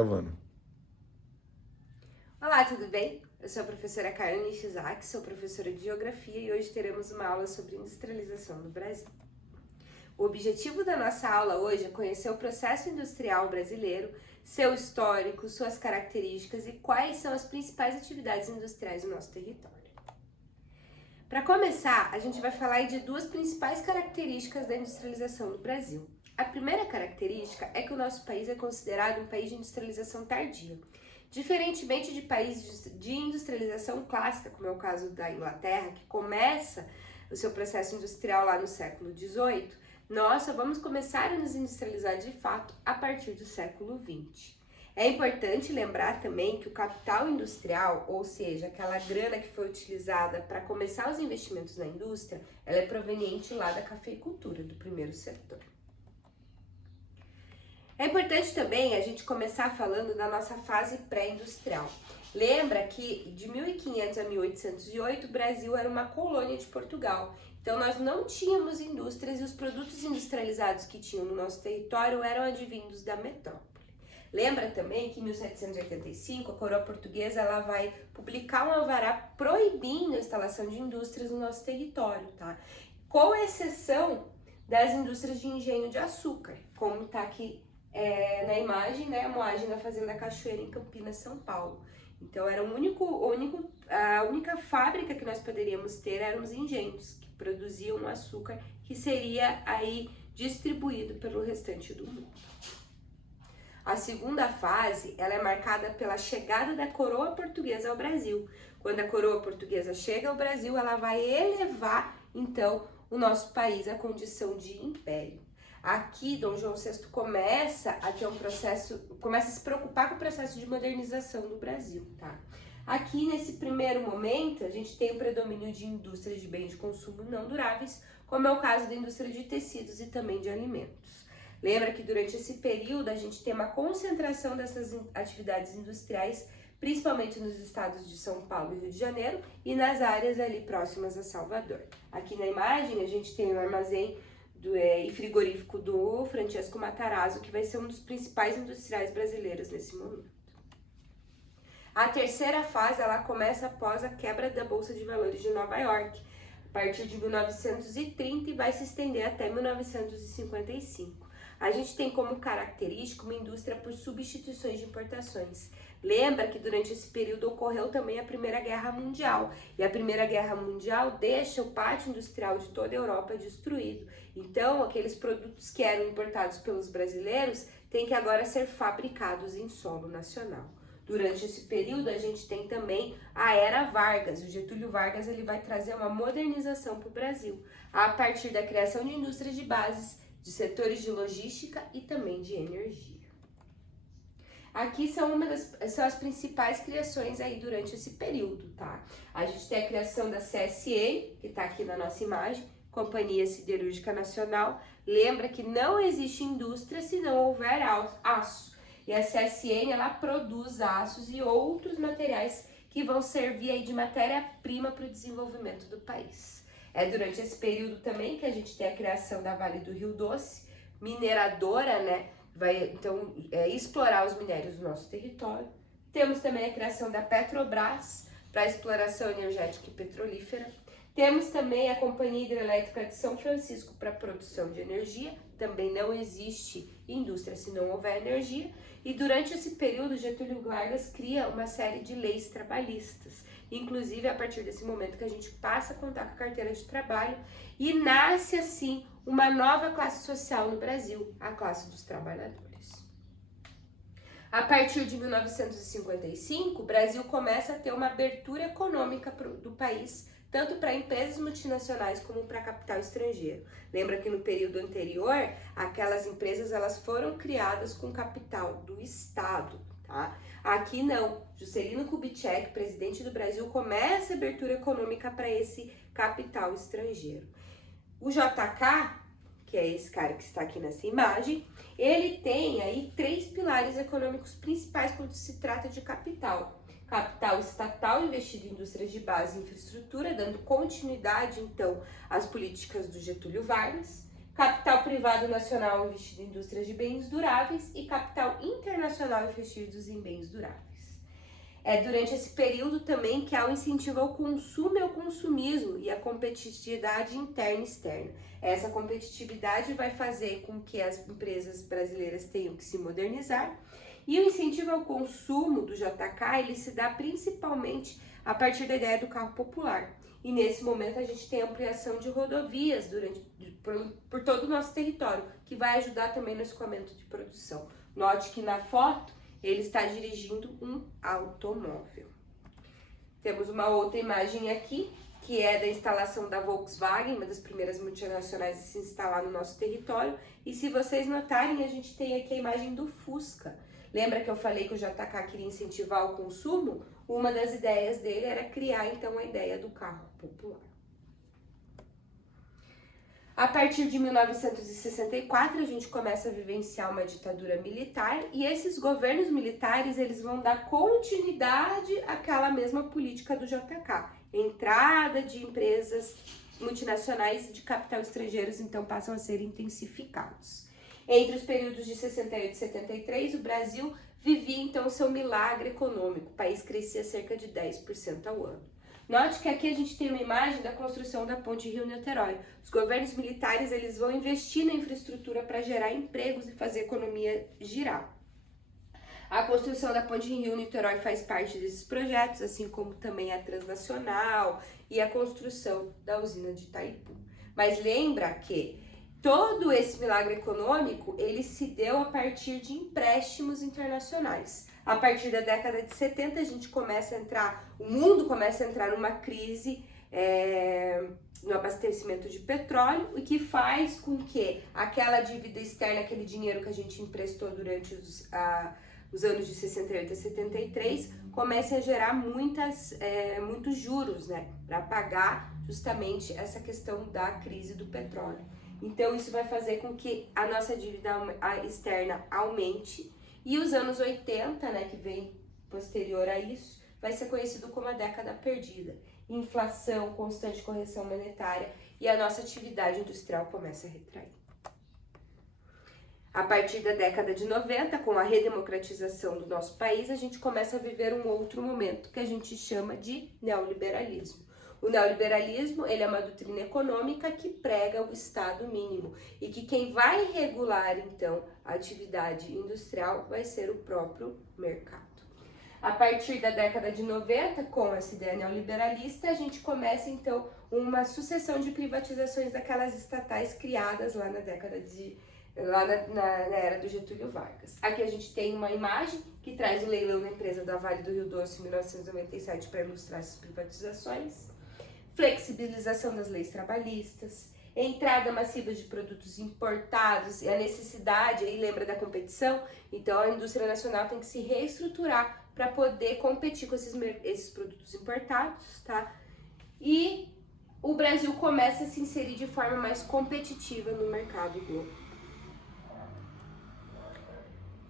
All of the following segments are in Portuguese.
Gravando. Olá, tudo bem? Eu sou a professora Carla Nishizaki, sou professora de Geografia e hoje teremos uma aula sobre industrialização no Brasil. O objetivo da nossa aula hoje é conhecer o processo industrial brasileiro, seu histórico, suas características e quais são as principais atividades industriais do nosso território. Para começar, a gente vai falar de duas principais características da industrialização do Brasil. A primeira característica é que o nosso país é considerado um país de industrialização tardia. Diferentemente de países de industrialização clássica, como é o caso da Inglaterra, que começa o seu processo industrial lá no século XVIII, nós só vamos começar a nos industrializar de fato a partir do século XX. É importante lembrar também que o capital industrial, ou seja, aquela grana que foi utilizada para começar os investimentos na indústria, ela é proveniente lá da cafeicultura, do primeiro setor. É importante também a gente começar falando da nossa fase pré-industrial. Lembra que de 1500 a 1808 o Brasil era uma colônia de Portugal. Então nós não tínhamos indústrias e os produtos industrializados que tinham no nosso território eram advindos da metrópole. Lembra também que em 1785 a coroa portuguesa ela vai publicar um alvará proibindo a instalação de indústrias no nosso território, tá? Com exceção das indústrias de engenho de açúcar, como está aqui na imagem, né, a moagem da Fazenda Cachoeira em Campinas, São Paulo. Então era a única fábrica que nós poderíamos ter eram os engenhos, que produziam açúcar que seria aí distribuído pelo restante do mundo. A segunda fase, ela é marcada pela chegada da coroa portuguesa ao Brasil. Quando a coroa portuguesa chega ao Brasil, ela vai elevar, então, o nosso país à condição de império. Aqui, Dom João VI começa a ter começa a se preocupar com o processo de modernização do Brasil, tá? Aqui, nesse primeiro momento, a gente tem o predomínio de indústrias de bens de consumo não duráveis, como é o caso da indústria de tecidos e também de alimentos. Lembra que durante esse período a gente tem uma concentração dessas atividades industriais, principalmente nos estados de São Paulo e Rio de Janeiro e nas áreas ali próximas a Salvador. Aqui na imagem a gente tem o armazém e frigorífico do Francesco Matarazzo, que vai ser um dos principais industriais brasileiros nesse momento. A terceira fase ela começa após a quebra da Bolsa de Valores de Nova York, a partir de 1930 e vai se estender até 1955. A gente tem como característica uma indústria por substituições de importações. Lembra que durante esse período ocorreu também a Primeira Guerra Mundial. E a Primeira Guerra Mundial deixa o pátio industrial de toda a Europa destruído. Então, aqueles produtos que eram importados pelos brasileiros têm que agora ser fabricados em solo nacional. Durante esse período, a gente tem também a Era Vargas. O Getúlio Vargas ele vai trazer uma modernização para o Brasil, a partir da criação de indústrias de bases, de setores de logística e também de energia. Aqui são as principais criações aí durante esse período, tá? A gente tem a criação da CSN, que tá aqui na nossa imagem, Companhia Siderúrgica Nacional. Lembra que não existe indústria se não houver aço. E a CSN, ela produz aços e outros materiais que vão servir aí de matéria-prima para o desenvolvimento do país. É durante esse período também que a gente tem a criação da Vale do Rio Doce, mineradora, né? Vai então explorar os minérios do nosso território. Temos também a criação da Petrobras para exploração energética e petrolífera. Temos também a Companhia Hidrelétrica de São Francisco para produção de energia. Também não existe indústria se não houver energia. E durante esse período, Getúlio Vargas cria uma série de leis trabalhistas. Inclusive, a partir desse momento que a gente passa a contar com a carteira de trabalho e nasce, assim, uma nova classe social no Brasil, a classe dos trabalhadores. A partir de 1955, o Brasil começa a ter uma abertura econômica do país, tanto para empresas multinacionais como para capital estrangeiro. Lembra que no período anterior, aquelas empresas elas foram criadas com capital do Estado, tá? Aqui não. Juscelino Kubitschek, presidente do Brasil, começa a abertura econômica para esse capital estrangeiro. O JK, que é esse cara que está aqui nessa imagem, ele tem aí 3 pilares econômicos principais quando se trata de capital. Capital estatal investido em indústrias de base e infraestrutura, dando continuidade, então, às políticas do Getúlio Vargas. capital privado nacional investido em indústrias de bens duráveis e capital internacional investido em bens duráveis. É durante esse período também que há o incentivo ao consumo e ao consumismo e a competitividade interna e externa. Essa competitividade vai fazer com que as empresas brasileiras tenham que se modernizar, e o incentivo ao consumo do JK, ele se dá principalmente a partir da ideia do carro popular. E nesse momento a gente tem ampliação de rodovias por todo o nosso território, que vai ajudar também no escoamento de produção. Note que na foto ele está dirigindo um automóvel. Temos uma outra imagem aqui, que é da instalação da Volkswagen, uma das primeiras multinacionais a se instalar no nosso território. E se vocês notarem, a gente tem aqui a imagem do Fusca. Lembra que eu falei que o JK queria incentivar o consumo? Uma das ideias dele era criar, então, a ideia do carro popular. A partir de 1964, a gente começa a vivenciar uma ditadura militar, e esses governos militares, eles vão dar continuidade àquela mesma política do JK. Entrada de empresas multinacionais de capital estrangeiros, então, passam a ser intensificados. Entre os períodos de 68 e 73, o Brasil vivia, então, o seu milagre econômico. O país crescia cerca de 10% ao ano. Note que aqui a gente tem uma imagem da construção da ponte Rio-Niterói. Os governos militares, eles vão investir na infraestrutura para gerar empregos e fazer a economia girar. A construção da ponte Rio-Niterói faz parte desses projetos, assim como também a transnacional e a construção da usina de Itaipu. Mas lembra que todo esse milagre econômico, ele se deu a partir de empréstimos internacionais. A partir da década de 70, a gente começa a entrar, o mundo começa a entrar numa crise no abastecimento de petróleo, o que faz com que aquela dívida externa, aquele dinheiro que a gente emprestou durante os anos de 68 a 73, comece a gerar muitos juros, né, para pagar justamente essa questão da crise do petróleo. Então, isso vai fazer com que a nossa dívida externa aumente, e os anos 80, né, que vem posterior a isso, vai ser conhecido como a década perdida. Inflação, constante correção monetária, e a nossa atividade industrial começa a retrair. A partir da década de 90, com a redemocratização do nosso país, a gente começa a viver um outro momento que a gente chama de neoliberalismo. O neoliberalismo, ele é uma doutrina econômica que prega o Estado mínimo e que quem vai regular, então, a atividade industrial vai ser o próprio mercado. A partir da década de 90, com essa ideia neoliberalista, a gente começa, então, uma sucessão de privatizações daquelas estatais criadas lá na década na era do Getúlio Vargas. Aqui a gente tem uma imagem que traz o leilão da empresa da Vale do Rio Doce em 1997 para ilustrar essas privatizações. Flexibilização das leis trabalhistas, entrada massiva de produtos importados e a necessidade, aí lembra da competição? Então a indústria nacional tem que se reestruturar para poder competir com esses produtos importados, tá? E o Brasil começa a se inserir de forma mais competitiva no mercado global.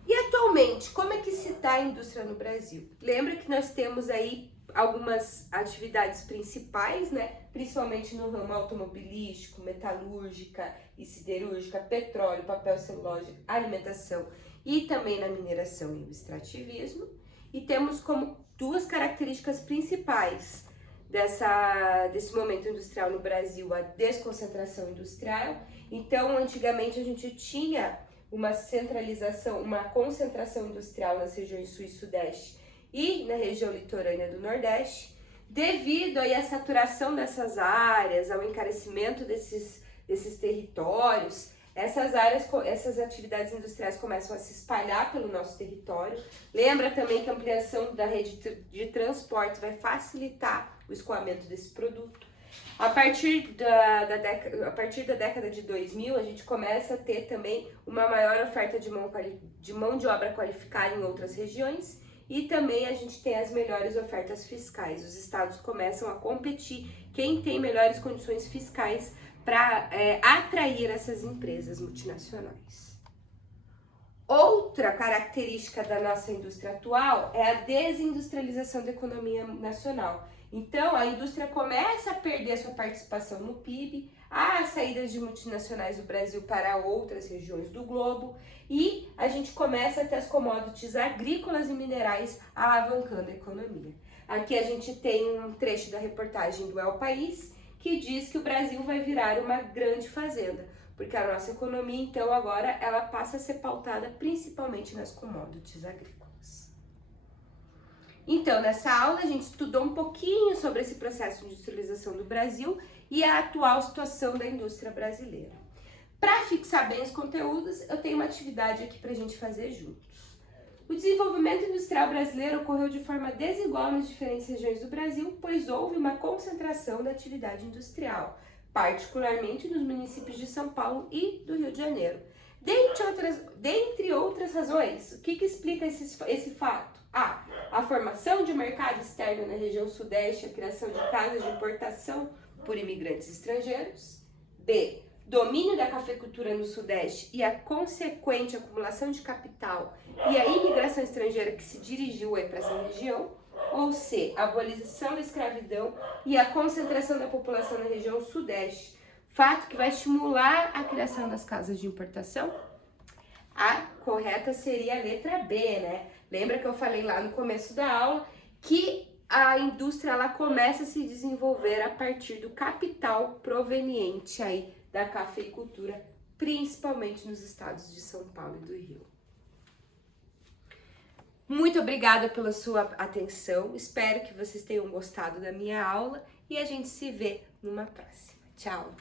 E atualmente, como é que se dá a indústria no Brasil? Lembra que nós temos aí algumas atividades principais, né? Principalmente no ramo automobilístico, metalúrgica e siderúrgica, petróleo, papel, celulose, alimentação e também na mineração e o extrativismo. E temos como duas características principais desse momento industrial no Brasil a desconcentração industrial. Então, antigamente a gente tinha uma centralização, uma concentração industrial nas regiões sul e sudeste e na região litorânea do Nordeste. Devido aí à saturação dessas áreas, ao encarecimento desses territórios, essas atividades industriais começam a se espalhar pelo nosso território. Lembra também que a ampliação da rede de transporte vai facilitar o escoamento desse produto. A partir da década de 2000, a gente começa a ter também uma maior oferta de mão de obra qualificada em outras regiões. E também a gente tem as melhores ofertas fiscais. Os estados começam a competir quem tem melhores condições fiscais para atrair essas empresas multinacionais. Outra característica da nossa indústria atual é a desindustrialização da economia nacional. Então, a indústria começa a perder a sua participação no PIB, a saída de multinacionais do Brasil para outras regiões do globo e a gente começa a ter as commodities agrícolas e minerais alavancando a economia. Aqui a gente tem um trecho da reportagem do El País que diz que o Brasil vai virar uma grande fazenda, porque a nossa economia, então, agora ela passa a ser pautada principalmente nas commodities agrícolas. Então, nessa aula a gente estudou um pouquinho sobre esse processo de industrialização do Brasil e a atual situação da indústria brasileira. Para fixar bem os conteúdos, eu tenho uma atividade aqui para a gente fazer juntos. O desenvolvimento industrial brasileiro ocorreu de forma desigual nas diferentes regiões do Brasil, pois houve uma concentração da atividade industrial, particularmente nos municípios de São Paulo e do Rio de Janeiro. Dentre outras razões, o que explica esse fato? A formação de mercado externo na região sudeste, a criação de casas de importação por imigrantes estrangeiros. B. Domínio da cafeicultura no sudeste e a consequente acumulação de capital e a imigração estrangeira que se dirigiu para essa região. Ou C. Abolição da escravidão e a concentração da população na região sudeste, fato que vai estimular a criação das casas de importação? A correta seria a letra B, né? Lembra que eu falei lá no começo da aula que a indústria ela começa a se desenvolver a partir do capital proveniente aí da cafeicultura, principalmente nos estados de São Paulo e do Rio. Muito obrigada pela sua atenção, espero que vocês tenham gostado da minha aula e a gente se vê numa próxima. Tchau!